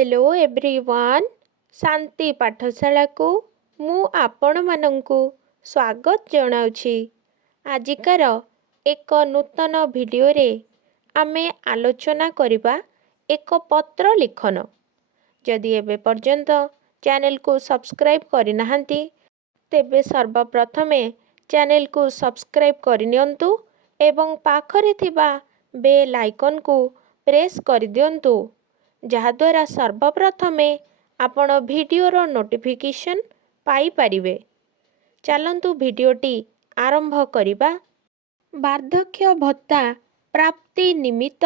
Hello everyone शांति पाठशाला को मु आपण मानंकु स्वागत जनाउछि। आजिकार एक नूतन वीडियो रे आमे आलोचना करिबा एक पत्र लिखन। जदि एबे पर्यंत चैनल को सब्सक्राइब करि नाहंती तेबे सर्वप्रथमे चैनल को सब्सक्राइब करिनियंतु एवं पाखरे थिबा बेल आइकन को प्रेस करि दियंतु जहाद्वारा सर्वप्रथमे आपण वीडियोर नोटिफिकेशन पाई परिवे। चलंतु वीडियोटी आरंभ करिबा। वार्धक्य भत्ता प्राप्ति निमित्त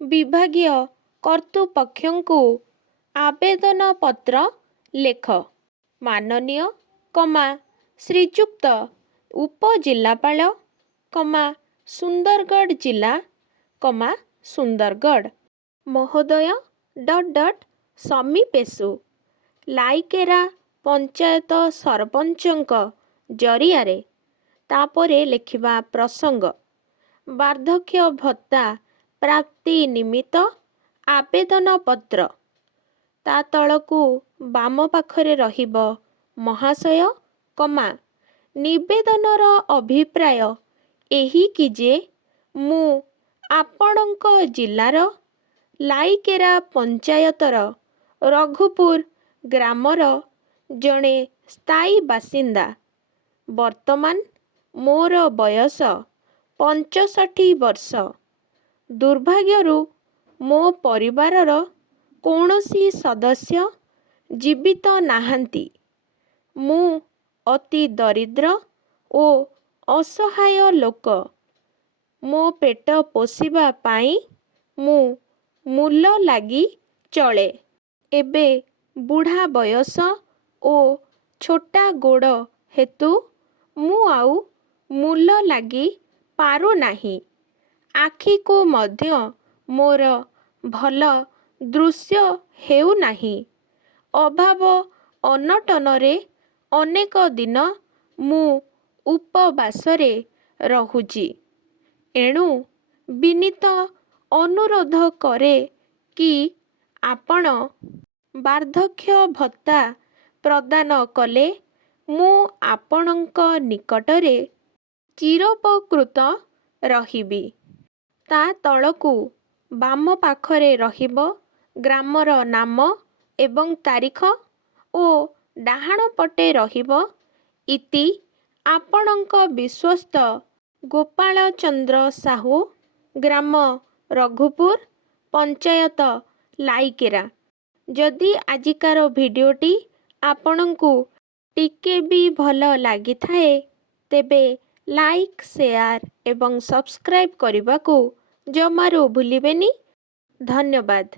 विभागीय कर्तृपक्षंकु आवेदन पत्र लेख। माननीय श्रीयुक्त उपजिल्लापाल सुंदरगढ़ जिला सुंदरगढ़ महोदय समीपेशु लाइकेरा पंचायत सरपंचंक जरियारे तापरे लेखिबा प्रसंग वार्धक्य भत्ता प्राप्ति निमित्त आवेदन पत्र ता तळकु बाम पाखरे रहिबो महाशय निवेदनर अभिप्राय एही कि जे मु आपणक जिल्लार लाइकेरा पंचायतर रघुपुर ग्रामर जणे स्थायी बासिंदा। वर्तमान मोर बयस 65 वर्ष। दुर्भाग्यरु मो परिवारर कौनसी सदस्य जीवित नाहंती। मु अति दरिद्र ओ असहाय लोक। मो पेट पोषिबा पाई मु मूल लागी चले। एबे बुढ़ा बयस ओ छोटा गोड़ हेतु मु आउ मूल लागी पारु नाही। आखि को मध्य मोर भल दृश्य हेउ नाही। अभाव अनटनरे अनेक दिन मु उपवासरे रहुची। एणु विनीत अनुरोध करे कि आपण वार्धक्य भत्ता प्रदान कले मु आपणक निकटरे चिरोपकृत रहिबी। ता तळकु बाम पाखरे रहिबो ग्रामर नाम एवं तारीख ओ डाहाण पटे रहिबो इति आपणक विश्वस्त गोपाल चंद्र साहू ग्राम रघुपुर पंचायत लाइकेरा। जदि आजिकार वीडियोटी आपणकु टिके भी भल लागि थाए तेबे लाइक शेयर एवं सब्सक्राइब करने को जमारू भूलिबेनी। धन्यवाद।